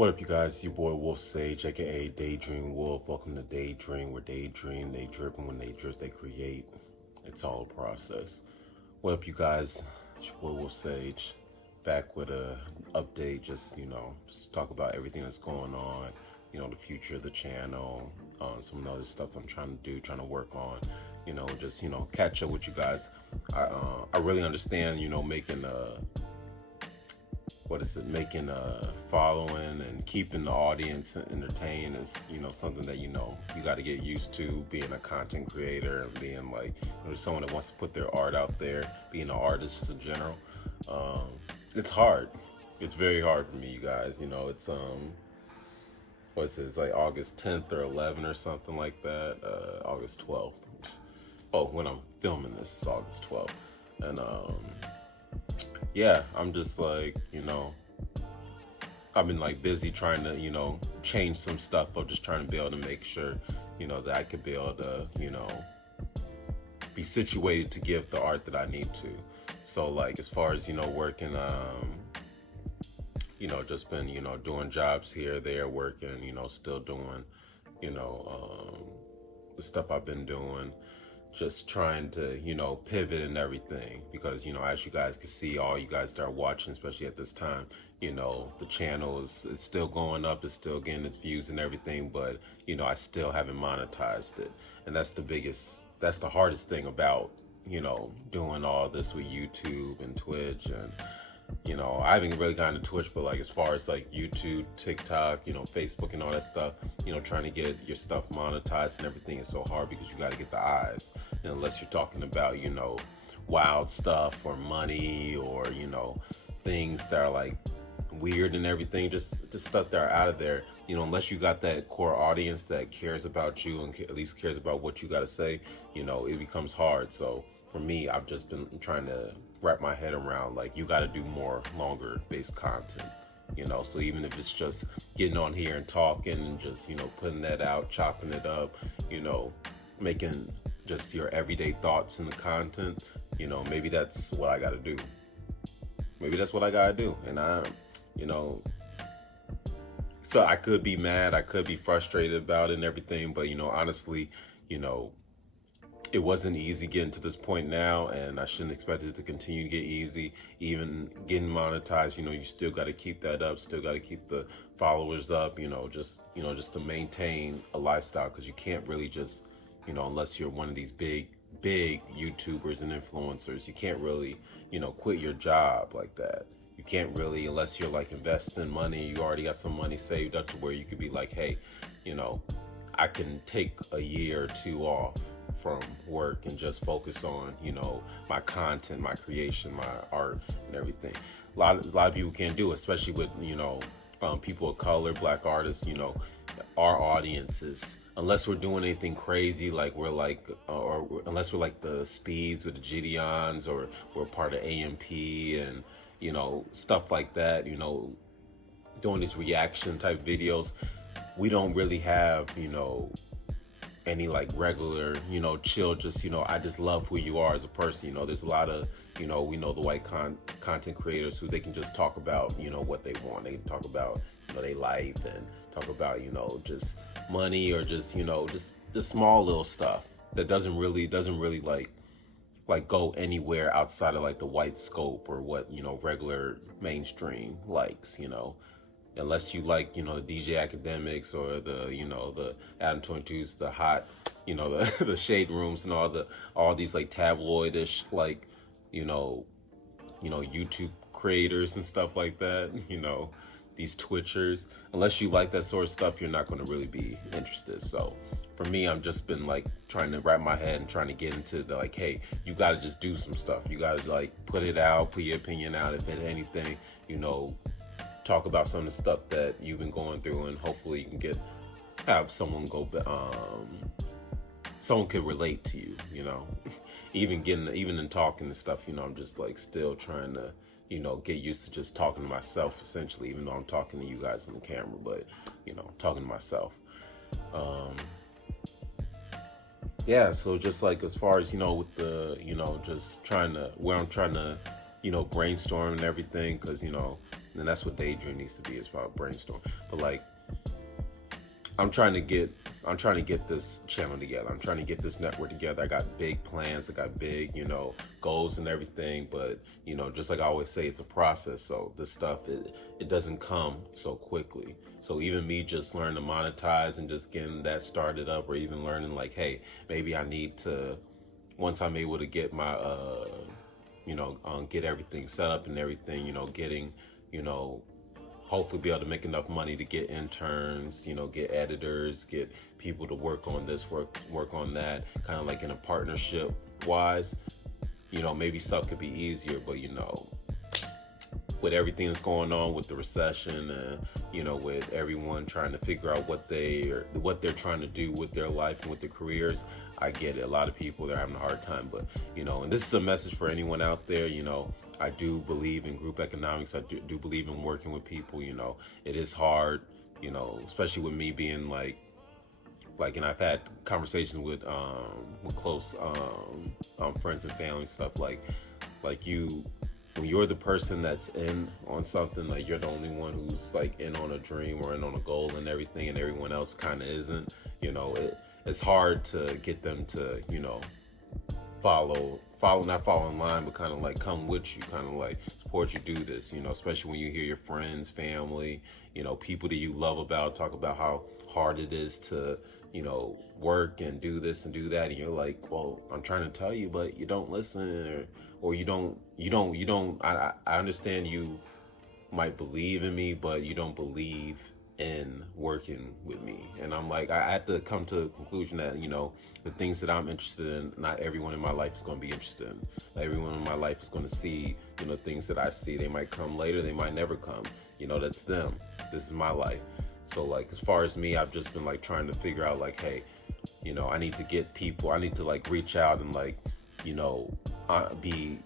What up, you guys? It's your boy Wolf Sage, aka Daydream Wolf. Welcome to Daydream, where they dream, they drip, and when they drip, they create. It's all a process. What up, you guys? It's your boy Wolf Sage, back with a update. Just talk about everything that's going on. The future of the channel, some of the other stuff I'm trying to do, trying to work on. Catch up with you guys. I really understand. Making a following and keeping the audience entertained is something that you got to get used to, being a content creator and being like someone that wants to put their art out there, being an artist just in general. It's hard. It's very hard for me, you guys. It's like August 10th or 11th or something like that. August 12th. Oh, when I'm filming this, it's August 12th. And yeah, I'm just like, I've been like busy trying to, change some stuff. I'm just trying to be able to make sure, that I could be able to, be situated to give the art that I need to. So like, as far as, working, just been, doing jobs here, there, working, still doing, the stuff I've been doing. Just trying to, pivot and everything, because, as you guys can see, all you guys that are watching, especially at this time, the channel it's still going up, it's still getting its views and everything, but, I still haven't monetized it. And that's the hardest thing about, doing all this with YouTube and Twitch. And, I haven't really gotten to Twitch, but like as far as like YouTube, TikTok, Facebook and all that stuff, trying to get your stuff monetized and everything is so hard because you got to get the eyes. And unless you're talking about, wild stuff or money or, things that are like weird and everything, just stuff that are out of there, unless you got that core audience that cares about you and at least cares about what you got to say, it becomes hard. So for me, I've just been trying to wrap my head around, like, you got to do more longer based content, so even if it's just getting on here and talking and just, putting that out, chopping it up, making just your everyday thoughts in the content, maybe that's what I got to do. And so I could be mad, I could be frustrated about it and everything, but, honestly, it wasn't easy getting to this point now, and I shouldn't expect it to continue to get easy. Even getting monetized, you still got to keep that up, still got to keep the followers up, just to maintain a lifestyle, because you can't really just, unless you're one of these big YouTubers and influencers, you can't really, quit your job like that. You can't really, unless you're like investing money, you already got some money saved up to where you could be like, hey, I can take a year or two off from work and just focus on, my content, my creation, my art and everything. A lot of people can't do it, especially with, people of color, black artists, our audiences, unless we're doing anything crazy, like we're like, or unless we're like the Speeds or the Gideons, or we're part of AMP and, stuff like that, doing these reaction type videos, we don't really have, any like regular, chill, just, I just love who you are as a person. There's a lot of, we know the white content creators who they can just talk about, what they want. They can talk about, their life and talk about, just money, or just, just small little stuff that doesn't really like go anywhere outside of like the white scope or what, regular mainstream likes, unless you like, the DJ Academics or the, the Adam 22s, the hot, the shade rooms and all these like tabloidish, like, YouTube creators and stuff like that, these Twitchers. Unless you like that sort of stuff, you're not going to really be interested. So for me, I've just been like trying to wrap my head and trying to get into the like, hey, you got to just do some stuff. You got to like put it out, put your opinion out. If it's anything, talk about some of the stuff that you've been going through, and hopefully you can have someone someone could relate to you, even in talking and stuff, I'm just like still trying to, get used to just talking to myself essentially, even though I'm talking to you guys on the camera, but, talking to myself. Yeah, so just like as far as, with the, just where I'm trying to brainstorm and everything, because and that's what Daydream needs to be. It's about brainstorm. But like, I'm trying to get this channel together. I'm trying to get this network together. I got big plans. I got big, goals and everything. But, just like I always say, it's a process. So this stuff, it doesn't come so quickly. So even me just learning to monetize and just getting that started up, or even learning like, hey, maybe I need to, once I'm able to get my, get everything set up and everything, getting, hopefully be able to make enough money to get interns, get editors, get people to work on this, work on that, kind of like in a partnership wise. Maybe stuff could be easier, but with everything that's going on with the recession and with everyone trying to figure out what they're trying to do with their life and with their careers, I get it. A lot of people, they're having a hard time, but and this is a message for anyone out there. I do believe in group economics. I do believe in working with people. It is hard, especially with me being like, and I've had conversations with close friends and family stuff, like you, when you're the person that's in on something, like you're the only one who's like in on a dream or in on a goal and everything, and everyone else kind of isn't. It's hard to get them to not follow in line, but kind of like come with you, kind of like support you do this, especially when you hear your friends, family, people that you love talk about how hard it is to work and do this and do that, and you're like, well, I'm trying to tell you, but you don't listen, or you don't I understand you might believe in me, but you don't believe in working with me. And I'm like, I had to come to the conclusion that the things that I'm interested in, not everyone in my life is going to be interested in. Not everyone in my life is going to see things that I see. They might come later, they might never come. That's them. This is my life. So like, as far as me, I've just been like trying to figure out like, hey, I need to get people, I need to like reach out and like be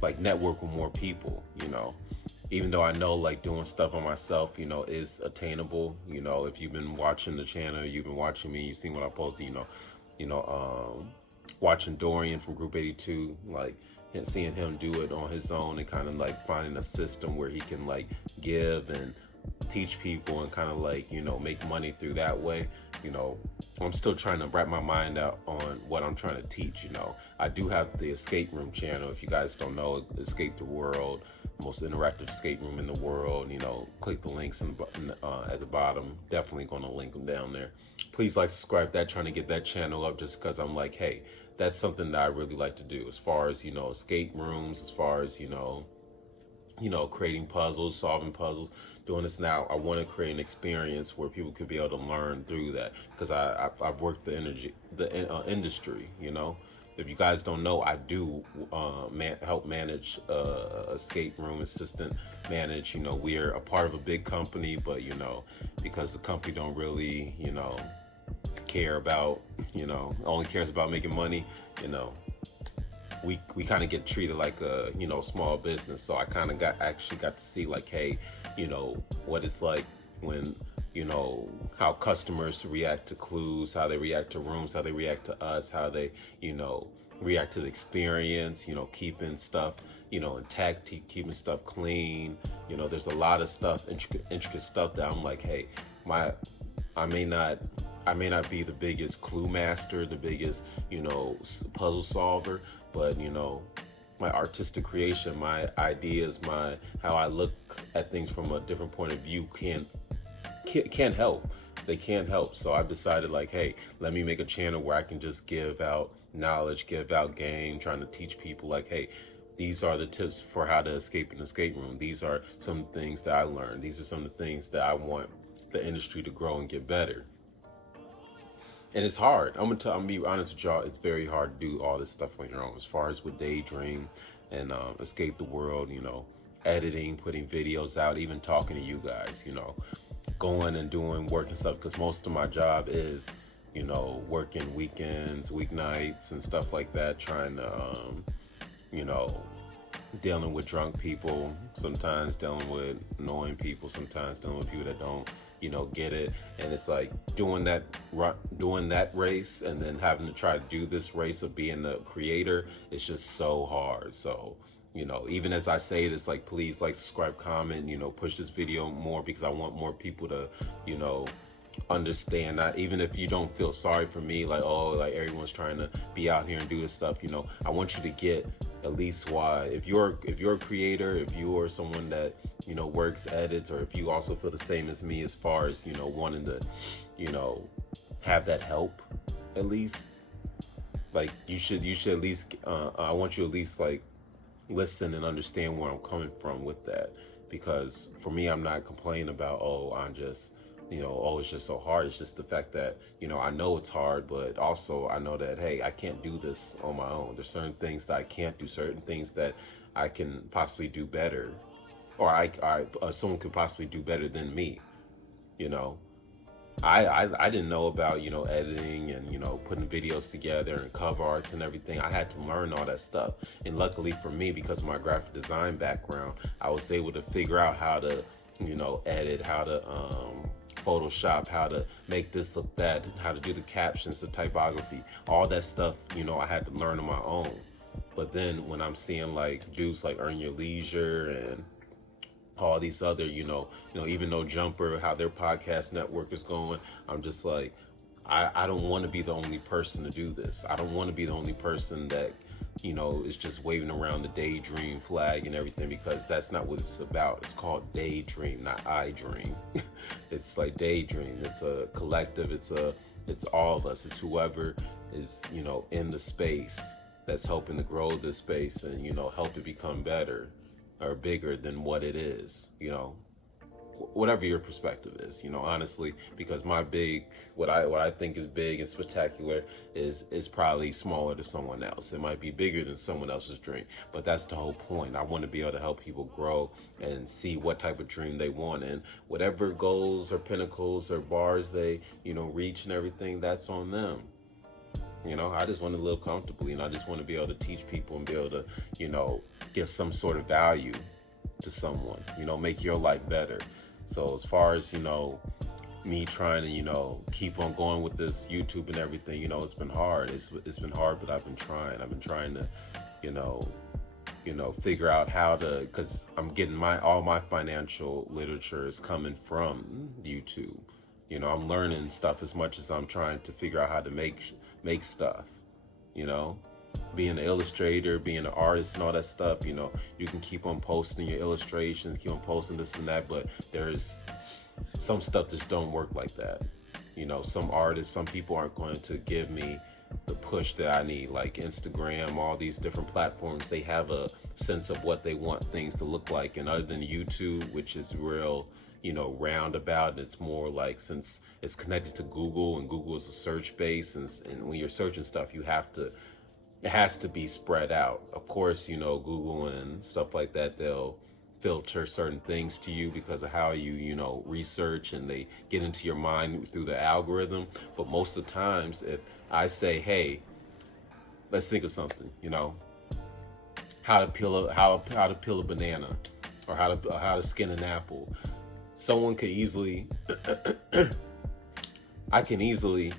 like network with more people, even though I know like doing stuff on myself, is attainable. If you've been watching the channel, you've been watching me, you've seen what I posted, watching Dorian from Group 82, like, and seeing him do it on his own, and kind of like finding a system where he can like give and teach people and kind of like, make money through that way. I'm still trying to wrap my mind out on what I'm trying to teach. I do have the escape room channel. If you guys don't know, Escape the World, most interactive escape room in the world. Click the links at the bottom. Definitely going to link them down there. Please like, subscribe that, trying to get that channel up, just because I'm like, hey, that's something that I really like to do, as far as escape rooms, as far as creating puzzles, solving puzzles. Doing this now, I want to create an experience where people could be able to learn through that, because I've worked the industry. If you guys don't know, I do help manage escape room, assistant manage. We're a part of a big company, but because the company don't really care about only cares about making money, we kind of get treated like a small business. So I kind of got to see like, hey, what it's like when how customers react to clues, how they react to rooms, how they react to us, how they react to the experience, keeping stuff intact, keeping stuff clean. There's a lot of stuff, intricate stuff that I'm like, hey, I may not be the biggest clue master, the biggest puzzle solver, but my artistic creation, my ideas, how I look at things from a different point of view can help. They can help. So I've decided like, hey, let me make a channel where I can just give out knowledge, give out game, trying to teach people like, hey, these are the tips for how to escape an escape room. These are some things that I learned. These are some of the things that I want the industry to grow and get better. And it's hard. I'm gonna be honest with y'all. It's very hard to do all this stuff on your own. As far as with Daydream and Escape the World, editing, putting videos out, even talking to you guys, going and doing work and stuff. Because most of my job is, working weekends, weeknights, and stuff like that. Trying to, dealing with drunk people, sometimes dealing with annoying people, sometimes dealing with people that don't get it. And it's like doing that race, and then having to try to do this race of being the creator. It's just so hard. So You know, even as I say this, like, please like, subscribe, comment, you know, push this video more, because I want more people to, you know, understand that. Even if you don't feel sorry for me, like, oh, like everyone's trying to be out here and do this stuff, you know, I want you to get at least why. If you're a creator, if you're someone that, you know, works, edits, or if you also feel the same as me as far as, you know, wanting to, you know, have that help, at least, like, you should at least, I want you at least, like, listen and understand where I'm coming from with that. Because for me, I'm not complaining about, oh, I'm just, you know, oh, it's just so hard. It's just the fact that, you know, I know it's hard, but also I know that, hey, I can't do this on my own. There's certain things that I can't do, certain things that I can possibly do better, or someone could possibly do better than me, you know. I didn't know about, you know, editing and, you know, putting videos together and cover arts and everything. I had to learn all that stuff. And luckily for me, because of my graphic design background, I was able to figure out how to, you know, edit, how to Photoshop, how to make this look that, how to do the captions, the typography, all that stuff, you know, I had to learn on my own. But then when I'm seeing like dudes like Earn Your Leisure and all these other, you know, even though Jumper, how their podcast network is going, I'm just like, I don't want to be the only person to do this. I don't want to be the only person that, you know, is just waving around the Daydream flag and everything, because that's not what it's about. It's called Daydream, not I Dream. It's like Daydream. It's a collective. It's all of us. It's whoever is, you know, in the space that's helping to grow this space and, you know, help it become better or bigger than what it is, you know. Whatever your perspective is, you know, honestly, because my big, what I think is big and spectacular is probably smaller to someone else. It might be bigger than someone else's dream, but that's the whole point. I want to be able to help people grow and see what type of dream they want, and whatever goals or pinnacles or bars they, you know, reach and everything, that's on them. You know, I just want to live comfortably, and I just want to be able to teach people and be able to, you know, give some sort of value to someone, you know, make your life better. So as far as, you know, me trying to, you know, keep on going with this YouTube and everything, you know, it's been hard. It's been hard, but I've been trying to, you know, figure out how to, because I'm getting all my financial literature is coming from YouTube. You know, I'm learning stuff as much as I'm trying to figure out how to make stuff, you know. Being an illustrator, being an artist and all that stuff, you know, you can keep on posting your illustrations, keep on posting this and that, but there's some stuff just don't work like that. You know, some artists, some people aren't going to give me the push that I need, like Instagram, all these different platforms. They have a sense of what they want things to look like. And other than YouTube, which is real, you know, roundabout, it's more like, since it's connected to Google, and Google is a search base, and when you're searching stuff, it has to be spread out. Of course, you know, Google and stuff like that, they'll filter certain things to you because of how you know, research, and they get into your mind through the algorithm. But most of the times, if I say, hey, let's think of something, you know, how to peel a banana, or how to skin an apple, someone could easily, I can easily,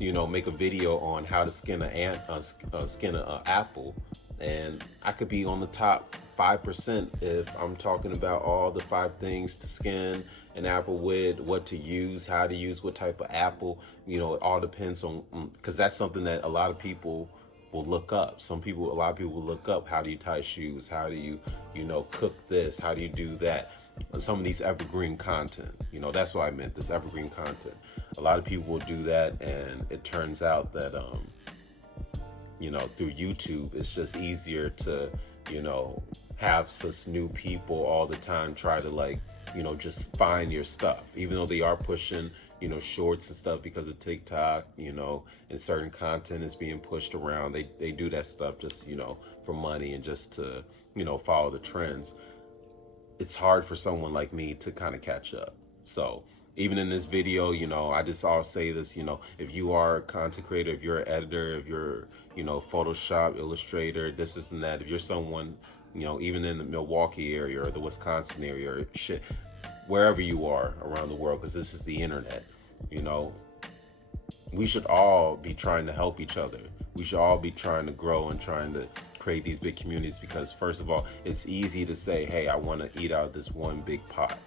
you know, make a video on how to skin an apple, and I could be on the top 5% if I'm talking about all the 5 things to skin an apple with, what to use, how to use what type of apple. You know, it all depends on, because that's something that a lot of people will look up. A lot of people will look up, how do you tie shoes, how do you, you know, cook this, how do you do that. Some of these evergreen content, you know, that's what I meant, this evergreen content. A lot of people will do that, and it turns out that, you know, through YouTube, it's just easier to, you know, have such new people all the time try to, like, you know, just find your stuff, even though they are pushing, you know, shorts and stuff because of TikTok, you know, and certain content is being pushed around. They do that stuff just, you know, for money and just to, you know, follow the trends. It's hard for someone like me to kind of catch up. So even in this video, you know, I'll say this, you know, if you are a content creator, if you're an editor, if you're, you know, Photoshop, Illustrator, this and that, if you're someone, you know, even in the Milwaukee area or the Wisconsin area or shit, wherever you are around the world, because this is the internet, you know, we should all be trying to help each other. We should all be trying to grow and trying to create these big communities because, first of all, it's easy to say, hey, I want to eat out of this one big pot.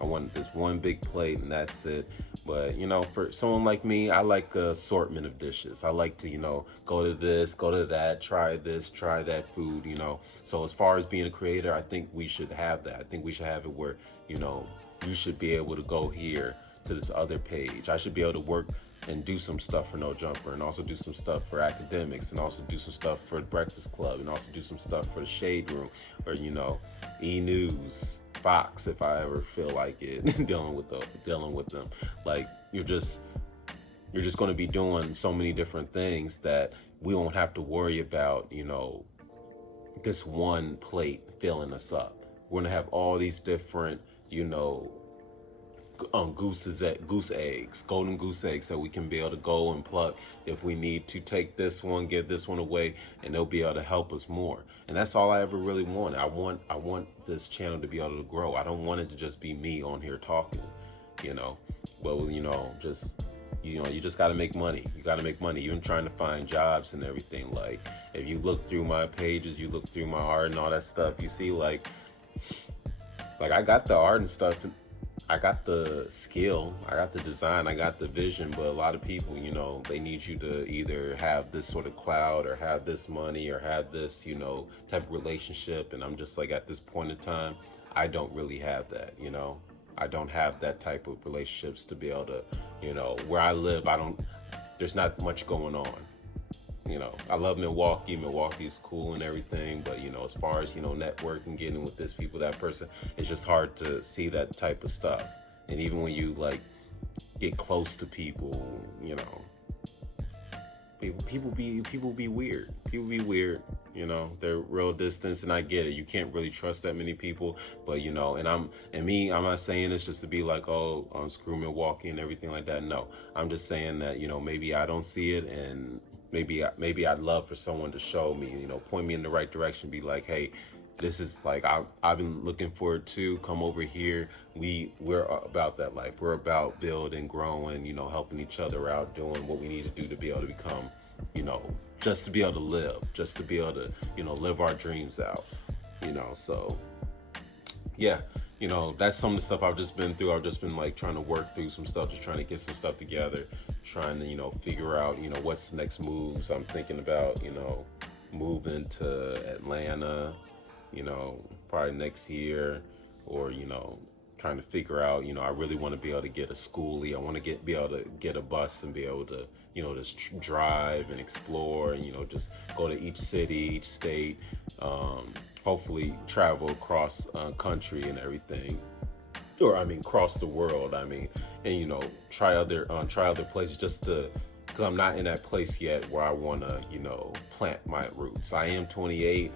I want this one big plate and that's it. But, you know, for someone like me, I like an assortment of dishes. I like to, you know, go to this, go to that, try this, try that food, you know. So as far as being a creator, I think we should have that. I think we should have it where, you know, you should be able to go here to this other page. I should be able to work and do some stuff for No Jumper, and also do some stuff for academics, and also do some stuff for the Breakfast Club, and also do some stuff for the Shade Room, or, you know, E-News, Fox, if I ever feel like it, dealing with them. Like, you're just going to be doing so many different things that we won't have to worry about, you know, this one plate filling us up. We're going to have all these different, you know, golden goose eggs that we can be able to go and pluck if we need to take this one, give this one away, and they'll be able to help us more. And that's all I ever really want. I want this channel to be able to grow. I don't want it to just be me on here talking, you know. Well, you know, you just got to make money. You got to make money. Even trying to find jobs and everything. Like, if you look through my pages, you look through my art and all that stuff, you see, like I got the art and stuff. I got the skill, I got the design, I got the vision, but a lot of people, you know, they need you to either have this sort of clout or have this money or have this, you know, type of relationship. And I'm just like, at this point in time, I don't really have that, you know. I don't have that type of relationships to be able to, you know, where I live, there's not much going on. You know, I love Milwaukee. Milwaukee is cool and everything, but, you know, as far as, you know, networking, getting with this people, that person, it's just hard to see that type of stuff. And even when you, like, get close to people, you know, people be weird. People be weird, you know, they're real distance, and I get it. You can't really trust that many people, but, you know, I'm not saying this just to be like, oh, screw Milwaukee and everything like that. No, I'm just saying that, you know, maybe I don't see it, and maybe I'd love for someone to show me, you know, point me in the right direction, be like, hey, this is like, I've been looking forward to, come over here. We're about that life. We're about building, growing, you know, helping each other out, doing what we need to do to be able to become, you know, just to be able to live, just to be able to, you know, live our dreams out, you know. So yeah, you know, that's some of the stuff I've just been through. I've just been like trying to work through some stuff, just trying to get some stuff together, trying to, you know, figure out, you know, what's the next moves. I'm thinking about, you know, moving to Atlanta, you know, probably next year, or, you know, trying to figure out, you know, I really want to be able to get a schoolie. I want to be able to get a bus and be able to, you know, just drive and explore and, you know, just go to each city, each state, hopefully travel across country and everything, or I mean across the world. I mean, and, you know, try other places, just to, because I'm not in that place yet where I want to, you know, plant my roots. I am 28.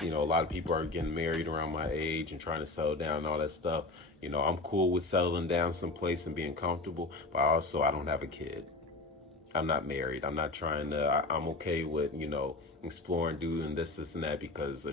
You know, a lot of people are getting married around my age and trying to settle down and all that stuff. You know, I'm cool with settling down someplace and being comfortable, but I don't have a kid. I'm not married. I'm not trying to, I'm okay with, you know, exploring, doing this and that, because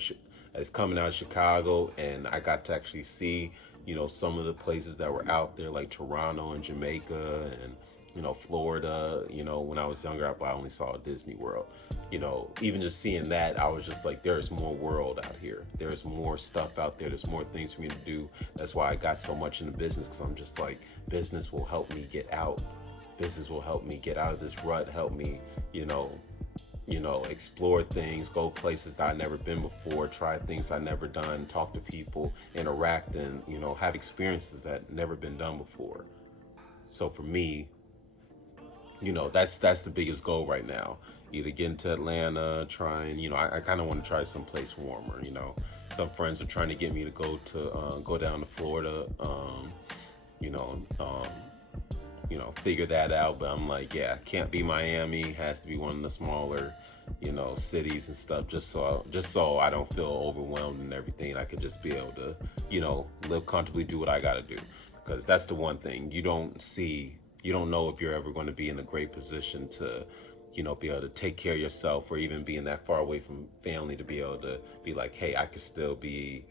it's coming out of Chicago, and I got to actually see, you know, some of the places that were out there, like Toronto and Jamaica and, you know, Florida. You know, when I was younger, I only saw Disney World. You know, even just seeing that, I was just like, there's more world out here. There's more stuff out there. There's more things for me to do. That's why I got so much into business, because I'm just like, business will help me get out. Business will help me get out of this rut, help me, you know, explore things, go places that I've never been before, try things I've never done, talk to people, interact, and, you know, have experiences that never been done before. So for me, you know, that's the biggest goal right now. Either getting to Atlanta, trying, you know, I kind of want to try someplace warmer, you know. Some friends are trying to get me to go down to Florida, you know, figure that out. But I'm like, yeah, can't be Miami. Has to be one of the smaller, you know, cities and stuff, just so I don't feel overwhelmed and everything. I could just be able to, you know, live comfortably, do what I got to do. Because that's the one thing you don't know if you're ever going to be in a great position to, you know, be able to take care of yourself, or even being that far away from family to be able to be like, hey, I could still be,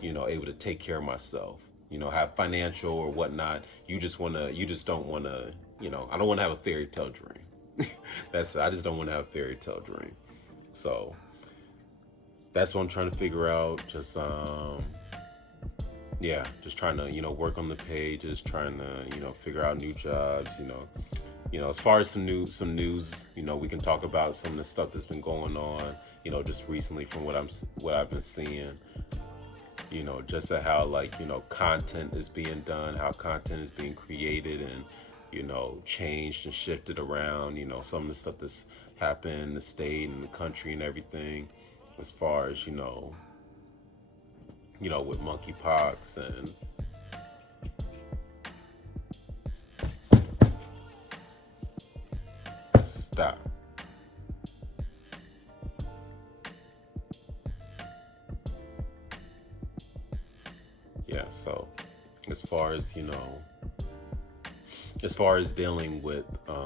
you know, able to take care of myself, you know, have financial or whatnot. You just don't want to, you know, I don't want to have a fairy tale dream. I just don't want to have a fairy tale dream. So that's what I'm trying to figure out. Just yeah, just trying to, work on the pages, trying to, figure out new jobs, as far as some news, we can talk about some of the stuff that's been going on, just recently from what I've been seeing, just at how, like, content is being done, how content is being created and, changed and shifted around, some of the stuff that's happened in the state and the country and everything, as far as, with monkeypox and stop. Yeah, so as far as, as far as dealing with where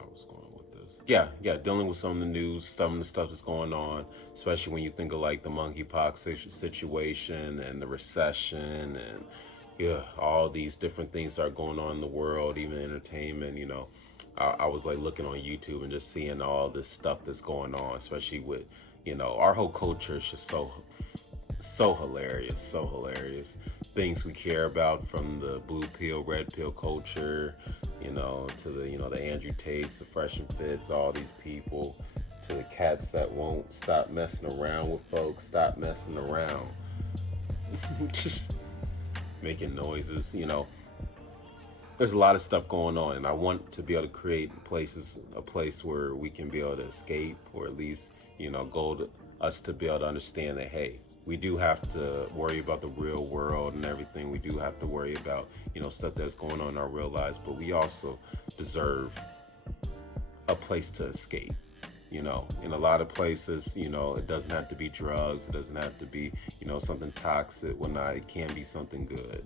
I was going with this. Yeah, dealing with some of the news, some of the stuff that's going on, especially when you think of like the monkeypox situation and the recession and yeah, all these different things that are going on in the world, even entertainment, I was like looking on YouTube and just seeing all this stuff that's going on, especially with, our whole culture is just so hilarious, so hilarious. Things we care about, from the blue pill, red pill culture, to the, the Andrew Tates, the Fresh and Fits, all these people, to the cats that won't stop messing around with folks, stop messing around. Just making noises, there's a lot of stuff going on, and I want to be able to create a place where we can be able to escape, or at least, go to us to be able to understand that, hey, we do have to worry about the real world and everything. We do have to worry about, stuff that's going on in our real lives, but we also deserve a place to escape. In a lot of places, it doesn't have to be drugs. It doesn't have to be, something toxic. Well, not, it can be something good,